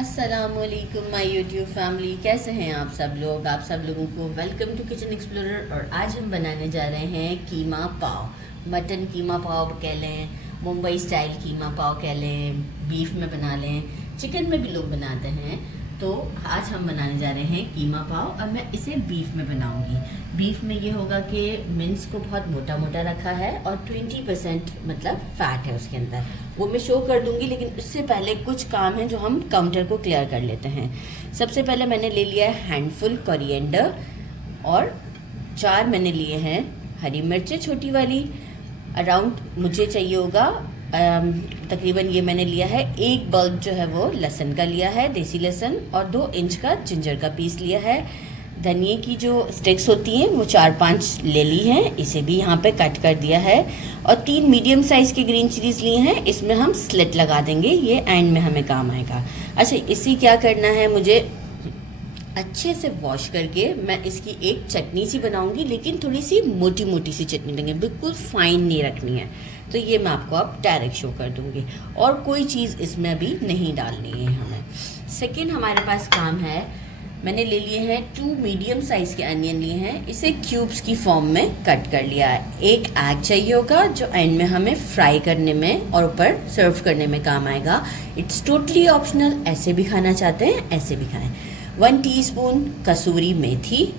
अस्सलामुअलैकुम my YouTube family, कैसे हैं आप सब लोग। आप सब लोगों को वेलकम टू किचन एक्सप्लोरर। और आज हम बनाने जा रहे हैं कीमा पाव। मटन कीमा पाव कह लें, मुंबई स्टाइल कीमा पाव कह लें, बीफ में बना लें, चिकन में भी लोग बनाते हैं। तो आज हम बनाने जा रहे हैं कीमा पाव और मैं इसे बीफ में बनाऊंगी। बीफ में ये होगा कि मिन्स को बहुत मोटा मोटा रखा है और 20% मतलब फैट है उसके अंदर, वो मैं शो कर दूंगी। लेकिन उससे पहले कुछ काम है जो हम काउंटर को क्लियर कर लेते हैं। सबसे पहले मैंने ले लिया है हैंडफुल कोरिएंडर और 4 मैंने लिए हैं हरी मिर्चें छोटी वाली। अराउंड मुझे चाहिए होगा तकरीबन ये मैंने लिया है 1 बल्ब जो है वो लहसुन का लिया है, देसी लहसुन, और 2 इंच का जिंजर का पीस लिया है। धनिए की जो स्टिक्स होती हैं वो 4-5 ले ली हैं, इसे भी यहाँ पे कट कर दिया है। और 3 मीडियम साइज़ के ग्रीन चिलीज़ लिए हैं, इसमें हम स्लिट लगा देंगे, ये एंड में हमें काम आएगा। अच्छा, इसी क्या करना है, मुझे अच्छे से वॉश करके मैं इसकी एक चटनी सी बनाऊंगी, लेकिन थोड़ी सी मोटी मोटी सी चटनी लेंगे, बिल्कुल फाइन नहीं रखनी है। तो ये मैं आपको अब डायरेक्ट शो कर दूंगी और कोई चीज़ इसमें अभी नहीं डालनी है हमें। सेकंड हमारे पास काम है, मैंने ले लिए हैं 2 मीडियम साइज़ के अनियन लिए हैं, इसे क्यूब्स की फॉर्म में कट कर लिया है। एक एग चाहिए होगा जो एंड में हमें फ्राई करने में और ऊपर सर्व करने में काम आएगा। इट्स टोटली ऑप्शनल, ऐसे भी खाना चाहते हैं ऐसे भी खाएं। 1 टीस्पून कसूरी मेथी,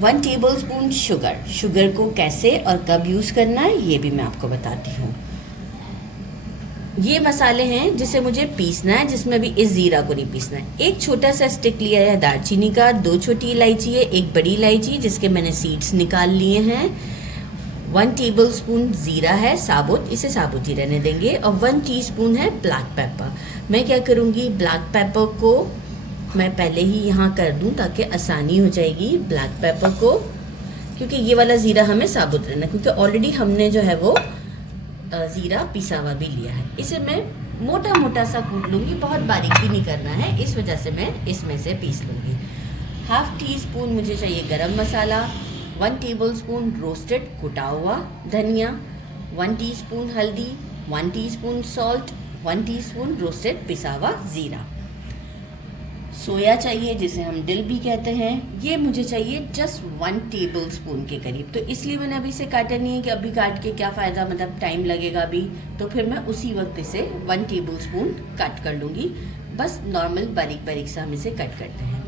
1 टेबलस्पून शुगर। शुगर को कैसे और कब यूज़ करना है ये भी मैं आपको बताती हूँ। ये मसाले हैं जिसे मुझे पीसना है, जिसमें भी इस ज़ीरा को नहीं पीसना है। एक छोटा सा स्टिक लिया है दालचीनी का, 2 छोटी इलायची है, 1 बड़ी इलायची जिसके मैंने सीड्स निकाल लिए हैं। 1 टेबलस्पून ज़ीरा है साबुत, इसे साबुत ही रहने देंगे। और 1 टीस्पून है ब्लैक पेपर। मैं क्या करूँगी, ब्लैक पेपर को मैं पहले ही यहाँ कर दूँ ताकि आसानी हो जाएगी ब्लैक पेपर को, क्योंकि ये वाला ज़ीरा हमें साबुत रहना है, क्योंकि ऑलरेडी हमने जो है वो ज़ीरा पिसा हुआ भी लिया है। इसे मैं मोटा मोटा सा कूट लूँगी, बहुत बारीक भी नहीं करना है, इस वजह से मैं इसमें से पीस लूँगी। 1/2 टीस्पून मुझे चाहिए गरम मसाला, 1 टेबलस्पून रोस्टेड कुटा हुआ धनिया, 1 टीस्पून हल्दी, 1 टीस्पून सॉल्ट, 1 टीस्पून रोस्टेड पिसा हुआ ज़ीरा। सोया चाहिए जिसे हम दिल भी कहते हैं, ये मुझे चाहिए जस्ट 1 टेबलस्पून के करीब। तो इसलिए मैंने अभी से काटा नहीं है कि अभी काट के क्या फ़ायदा, मतलब टाइम लगेगा अभी, तो फिर मैं उसी वक्त इसे 1 टेबलस्पून कट कर लूँगी। बस नॉर्मल बारीक बारीक से हम इसे कट करते हैं।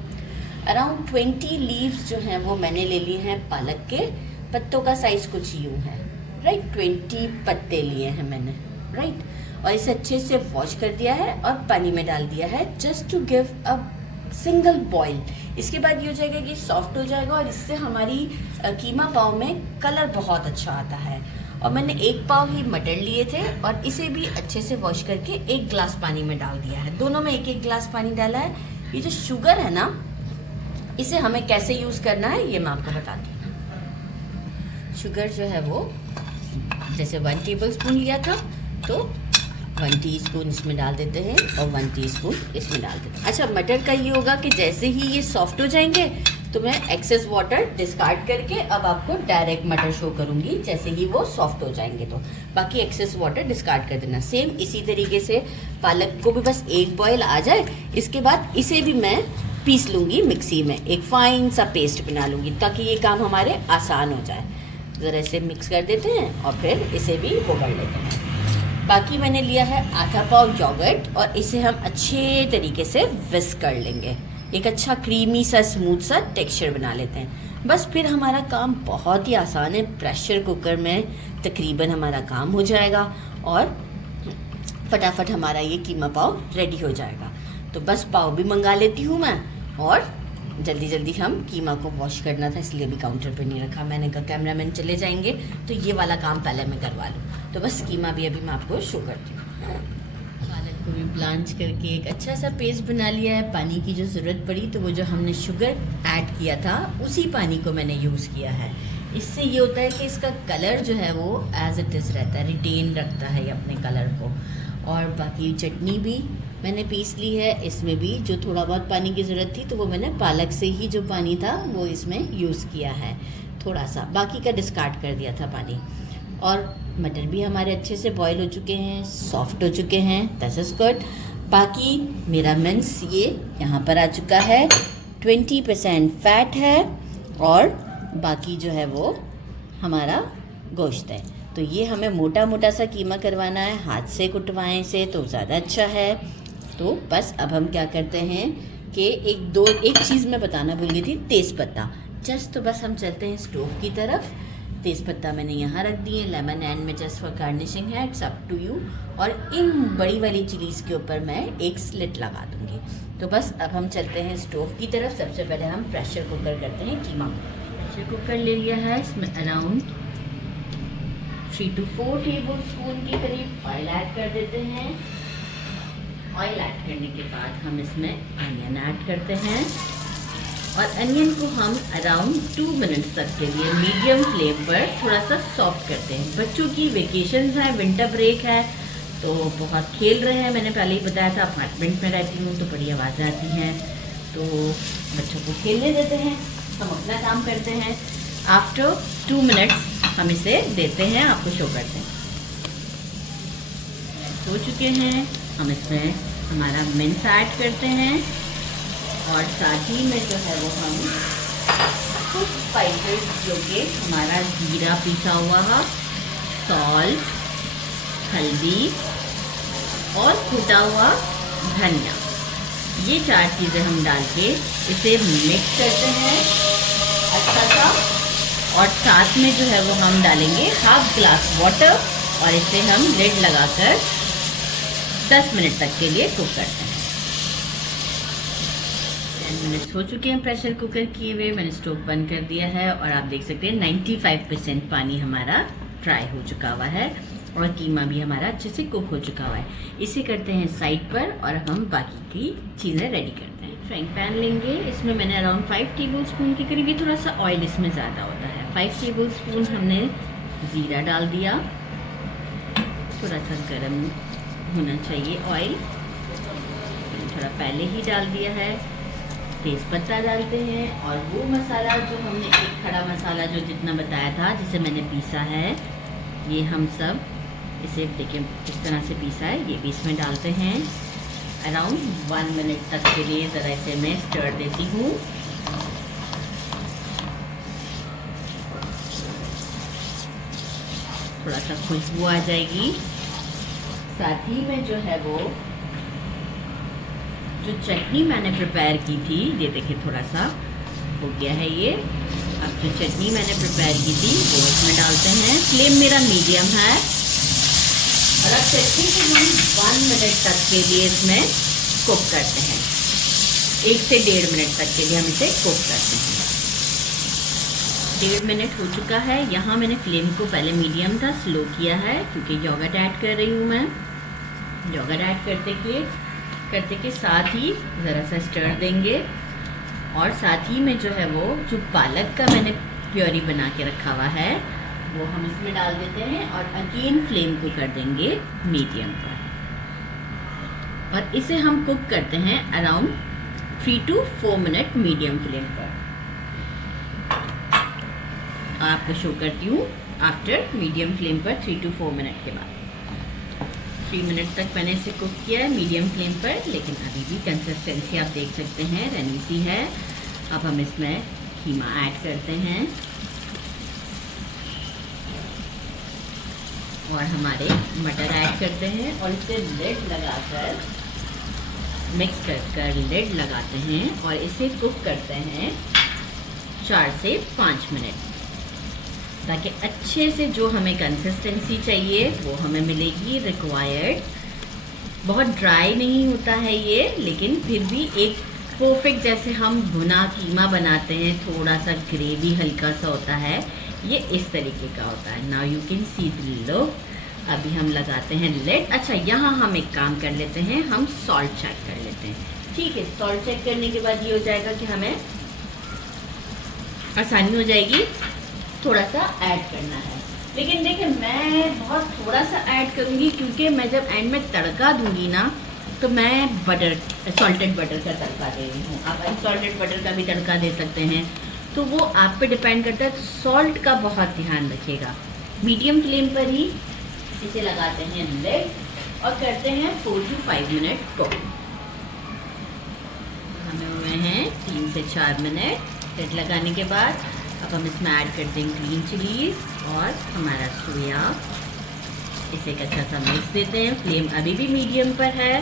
अराउंड 20 लीव्स जो हैं वो मैंने ले लिए हैं पालक के। पत्तों का साइज़ कुछ यूँ है, राइट, 20 पत्ते लिए हैं मैंने, राइट। और इसे अच्छे से वॉश कर दिया है और पानी में डाल दिया है, just to give a single boil. इसके बाद ये हो जाएगा कि सॉफ्ट हो जाएगा और इससे हमारी कीमा पाव में कलर बहुत अच्छा आता है। और मैंने 1 पाव ही मटर लिए थे और इसे भी अच्छे से वॉश करके 1 गिलास पानी में डाल दिया है। दोनों में 1-1 गिलास पानी डाला है। ये जो शुगर है ना, इसे हमें कैसे यूज़ करना है ये मैं आपको बताती हूँ। शुगर जो है वो जैसे 1 टेबलस्पून लिया था तो 1 टीस्पून इसमें डाल देते हैं और 1 टीस्पून इसमें डाल देते हैं। अच्छा, मटर का ये होगा कि जैसे ही ये सॉफ्ट हो जाएंगे तो मैं एक्सेस वाटर डिस्कार्ड करके अब आपको डायरेक्ट मटर शो करूँगी, जैसे ही वो सॉफ्ट हो जाएंगे तो बाकी एक्सेस वाटर डिस्कार्ड कर देना। सेम इसी तरीके से पालक को भी बस 1 बॉयल आ जाए, इसके बाद इसे भी मैं पीस लूँगी मिक्सी में, एक फाइन सा पेस्ट बना लूँगी ताकि ये काम हमारे आसान हो जाए। ज़रा इसे मिक्स कर देते हैं और फिर इसे भी उबल लेते हैं। बाकी मैंने लिया है आधा पाव योगर्ट और इसे हम अच्छे तरीके से विस्क कर लेंगे, एक अच्छा क्रीमी सा स्मूथ सा टेक्सचर बना लेते हैं। बस फिर हमारा काम बहुत ही आसान है, प्रेशर कुकर में तकरीबन हमारा काम हो जाएगा और फटाफट हमारा ये कीमा पाव रेडी हो जाएगा। तो बस पाव भी मंगा लेती हूँ मैं, और जल्दी जल्दी हम कीमा को वॉश करना था इसलिए भी काउंटर पे नहीं रखा। मैंने कहा कैमरामैन चले जाएंगे तो ये वाला काम पहले मैं करवा लूँ। तो बस कीमा भी अभी मैं आपको शो करती हूँ। पालक को भी ब्लांच करके एक अच्छा सा पेस्ट बना लिया है। पानी की जो ज़रूरत पड़ी तो वो जो हमने शुगर ऐड किया था उसी पानी को मैंने यूज़ किया है। इससे ये होता है कि इसका कलर जो है वो एज इट इज़ रहता है, रिटेन रखता है ये अपने कलर को। और बाकी चटनी भी मैंने पीस ली है, इसमें भी जो थोड़ा बहुत पानी की ज़रूरत थी तो वो मैंने पालक से ही जो पानी था वो इसमें यूज़ किया है, थोड़ा सा, बाकी का डिस्कार्ड कर दिया था पानी। और मटर भी हमारे अच्छे से बॉईल हो चुके हैं, सॉफ्ट हो चुके हैं, दैट्स इज गुड। बाकी मेरा मिन्स ये यहाँ पर आ चुका है, 20% फैट है और बाकी जो है वो हमारा गोश्त है। तो ये हमें मोटा मोटा सा कीमा करवाना है, हाथ से कुटवाएं से तो ज़्यादा अच्छा है। तो बस अब हम क्या करते हैं कि एक चीज़ मैं बताना भूल गई थी, तेज़पत्ता। जस्ट तो बस हम चलते हैं स्टोव की तरफ। तेज़पत्ता मैंने यहाँ रख दिए, लेमन एंड में जस्ट फॉर गार्निशिंग है, इट्स अप टू यू। और इन बड़ी वाली चिलीज़ के ऊपर मैं एक स्लिट लगा दूँगी। तो बस अब हम चलते हैं स्टोव की तरफ। सबसे पहले हम प्रेशर कुकर करते हैं कीमा। प्रेशर कुकर ले लिया है, इसमें अराउंड 3 to 4 टेबल स्पून के करीब ऑयल ऐड कर देते हैं। ऑयल ऐड करने के बाद हम इसमें अनियन ऐड करते हैं और अनियन को हम अराउंड 2 मिनट्स तक के लिए मीडियम फ्लेम पर थोड़ा सा सॉफ्ट करते हैं। बच्चों की वेकेशंस है, विंटर ब्रेक है, तो बहुत खेल रहे हैं। मैंने पहले ही बताया था, अपार्टमेंट में रहती हूँ तो बड़ी आवाज़ आती हैं, तो बच्चों को खेलने देते हैं, हम अपना काम करते हैं। आफ्टर 2 मिनट्स हम इसे देते हैं, आपको शो करते हैं। हो चुके हैं, हम इसमें हमारा मिन्स ऐड करते हैं और साथ ही में जो है वो हम कुछ स्पाइसेस जो कि हमारा जीरा पिसा हुआ है, सॉल्ट, हल्दी और कुटा हुआ धनिया, ये 4 चीज़ें हम डाल के इसे मिक्स करते हैं अच्छा सा। और साथ में जो है वो हम डालेंगे हाफ ग्लास वाटर और इसे हम लिड लगाकर 10 मिनट तक के लिए कुक करते हैं। 10 मिनट्स हो चुके हैं प्रेशर कुकर किए हुए। मैंने स्टोव बंद कर दिया है और आप देख सकते हैं 95% पानी हमारा फ्राई हो चुका हुआ है और कीमा भी हमारा अच्छे से कुक हो चुका हुआ है। इसे करते हैं साइड पर और हम बाकी की चीज़ें रेडी करते हैं। फ्राइंग पैन लेंगे, इसमें मैंने अराउंड 5 टेबल स्पून के करीब, ये थोड़ा सा ऑयल इसमें ज़्यादा होता है, 5 टेबल स्पून हमने ज़ीरा डाल दिया। थोड़ा सा गर्म होना चाहिए ऑयल, थोड़ा पहले ही डाल दिया है। तेज़पत्ता डालते हैं और वो मसाला जो हमने एक खड़ा मसाला जो जितना बताया था, जिसे मैंने पीसा है, ये हम सब इसे देखिए किस तरह से पीसा है, ये भी इसमें डालते हैं। अराउंड 1 मिनट तक के लिए ज़रा इसे मैं स्टर देती हूँ। थोड़ा सा खुशबू आ जाएगी। साथ ही में जो है वो जो चटनी मैंने प्रिपेयर की थी, ये देखिए थोड़ा सा हो गया है ये। अब जो चटनी मैंने प्रिपेयर की थी वो इसमें डालते हैं। फ्लेम मेरा मीडियम है और अब चटनी को हम 1 मिनट तक के लिए इसमें कुक करते हैं। 1 से 1.5 मिनट तक के लिए हम इसे कुक करते हैं। 1.5 मिनट हो चुका है। यहाँ मैंने फ्लेम को पहले मीडियम था, स्लो किया है क्योंकि योगर्ट ऐड कर रही हूँ मैं। योगर्ट ऐड करते के साथ ही ज़रा सा स्टर देंगे और साथ ही में जो है वो जो पालक का मैंने प्योरी बना के रखा हुआ है वो हम इसमें डाल देते हैं और अगेन फ्लेम को कर देंगे मीडियम पर और इसे हम कुक करते हैं around 3 to 4 minute medium flame पर। आपको शो करती हूँ आफ्टर मीडियम फ्लेम पर 3 to 4 मिनट के बाद। 3 मिनट तक मैंने इसे कुक किया है मीडियम फ्लेम पर, लेकिन अभी भी कंसिस्टेंसी आप देख सकते हैं रनी सी है। अब हम इसमें कीमा ऐड करते हैं और हमारे मटर ऐड करते हैं और इसे लिड लगाकर मिक्स कर लिड लगाते हैं और इसे कुक करते हैं 4 से 5 मिनट, ताकि अच्छे से जो हमें कंसिस्टेंसी चाहिए वो हमें मिलेगी रिक्वायर्ड। बहुत ड्राई नहीं होता है ये, लेकिन फिर भी एक परफेक्ट, जैसे हम भुना कीमा बनाते हैं थोड़ा सा ग्रेवी हल्का सा होता है, ये इस तरीके का होता है। Now you can see the look. अभी हम लगाते हैं लिड। अच्छा, यहाँ हम एक काम कर लेते हैं, हम सॉल्ट चेक कर लेते हैं। ठीक है, सॉल्ट चेक करने के बाद ये हो जाएगा कि हमें आसानी हो जाएगी, थोड़ा सा ऐड करना है। लेकिन देखिए मैं बहुत थोड़ा सा ऐड करूँगी क्योंकि मैं जब एंड में तड़का दूँगी ना तो मैं सॉल्टेड बटर का तड़का दे रही हूँ। आप अनसॉल्टेड बटर का भी तड़का दे सकते हैं, तो वो आप पे डिपेंड करता है। तो सॉल्ट का बहुत ध्यान रखिएगा। मीडियम फ्लेम पर ही इसे लगाते हैं लिड और करते हैं 4 to 5 मिनट कुक। हमें हुए हैं 3 से 4 मिनट लिड लगाने के बाद। अब हम इसमें ऐड करते हैं ग्रीन चिलीज और हमारा सोया। इसे एक अच्छा सा मिक्स देते हैं। फ्लेम अभी भी मीडियम पर है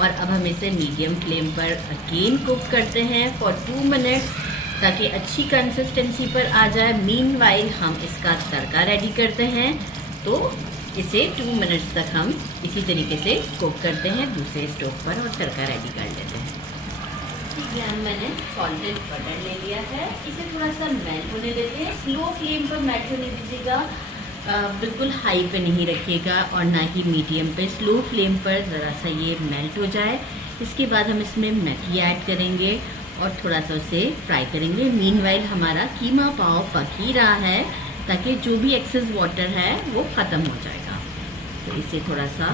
और अब हम इसे मीडियम फ्लेम पर अगेन कुक करते हैं फॉर 2 मिनट्स ताकि अच्छी कंसिस्टेंसी पर आ जाए। मीनवाइल हम इसका तड़का रेडी करते हैं, तो इसे 2 मिनट्स तक हम इसी तरीके से कुक करते हैं दूसरे स्टोव पर और तड़का रेडी कर लेते हैं। ठीक है, मैंने सॉल्टेड बटर ले लिया है। इसे थोड़ा सा मेल्ट होने देते हैं। स्लो फ्लेम पर मेल्ट होने दीजिएगा, बिल्कुल हाई पे नहीं रखिएगा और ना ही मीडियम पे। स्लो फ्लेम पर ज़रा सा ये मेल्ट हो जाए। इसके बाद हम इसमें मैगी ऐड करेंगे और थोड़ा सा उसे फ्राई करेंगे। मीनवाइल हमारा कीमा पाव पक ही रहा है ताकि जो भी एक्सेस वाटर है वो ख़त्म हो जाएगा। तो इसे थोड़ा सा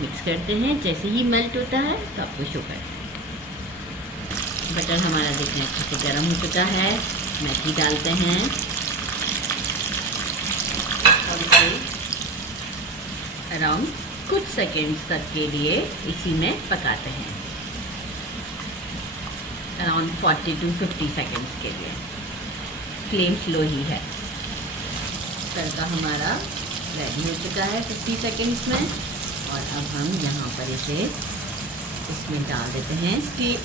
मिक्स करते हैं। जैसे ही मेल्ट होता है तो आपको शो करते हैं। बटर हमारा देखने अच्छे से गर्म हो चुका है। मैगी डालते हैं और इसे अराउंड कुछ सेकेंड्स तक के लिए इसी में पकाते हैं, अराउंड 40 to 50 सेकेंड्स के लिए। फ्लेम स्लो ही है। तड़का हमारा रेडी हो चुका है 50 सेकेंड्स में और अब हम यहाँ पर इसे इसमें डाल देते हैं।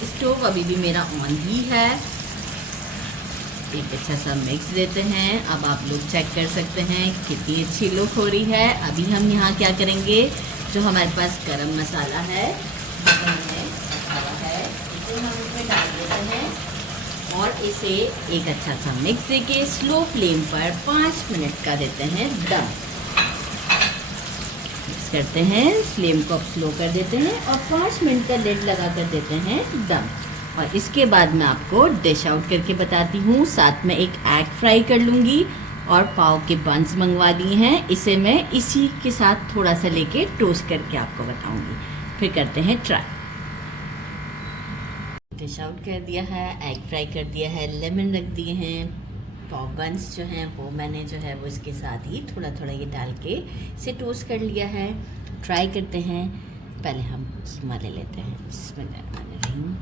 स्टोव अभी भी मेरा ऑन ही है। एक अच्छा सा मिक्स देते हैं। अब आप लोग चेक कर सकते हैं कितनी अच्छी लुक हो रही है। अभी हम यहाँ क्या करेंगे, जो हमारे पास गरम मसाला है हमने रखा है इसे हम इसमें डाल देते हैं और इसे एक अच्छा सा मिक्स देके स्लो फ्लेम पर 5 मिनट का देते हैं दम। मिक्स करते हैं, फ्लेम को स्लो कर देते हैं और 5 मिनट का लिड लगा कर देते हैं दम। और इसके बाद मैं आपको डिश आउट करके बताती हूँ। साथ में एक एग फ्राई कर लूँगी और पाव के बंस मंगवा लिए हैं। इसे मैं इसी के साथ थोड़ा सा लेके टोस्ट करके आपको बताऊँगी। फिर करते हैं ट्राई। डिश आउट कर दिया है, एग फ्राई कर दिया है, लेमन रख दिए हैं। पाव बंस जो हैं वो मैंने जो है वो इसके साथ ही थोड़ा थोड़ा ये डाल के इसे टोस्ट कर लिया है। ट्राई करते हैं। पहले हम कीमा ले लेते हैं। बिस्मिल्लाहिर्रहमानिर्रहीम।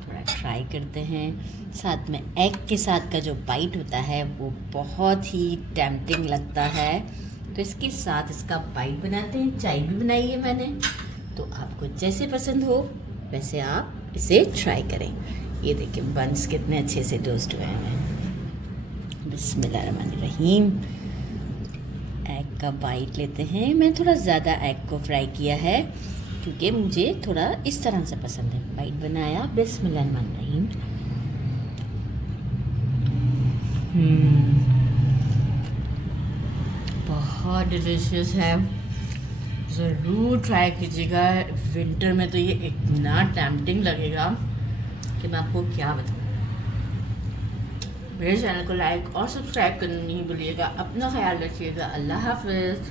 थोड़ा ट्राई करते हैं। साथ में एग के साथ का जो बाइट होता है वो बहुत ही टेम्पटिंग लगता है, तो इसके साथ इसका बाइट बनाते हैं। चाय भी बनाई है मैंने, तो आपको जैसे पसंद हो वैसे आप इसे ट्राई करें। ये देखिए बंस कितने अच्छे से टोस्ट हुए हैं। बिस्मिल्लाहिर्रहमानिर्रहीम। एग का बाइट लेते हैं। मैं थोड़ा ज़्यादा एग को फ्राई किया है क्योंकि मुझे थोड़ा इस तरह से पसंद है। बाइट बनाया। बिस्मिल्लाहिर्रहमानिर्रहीम। बहुत डिलीशियस है, ज़रूर ट्राई कीजिएगा। विंटर में तो ये इतना टेम्पटिंग लगेगा कि मैं आपको क्या बताऊँ। मेरे चैनल को लाइक और सब्सक्राइब करना नहीं भूलिएगा। अपना ख्याल रखिएगा। अल्लाह हाफ़िज़।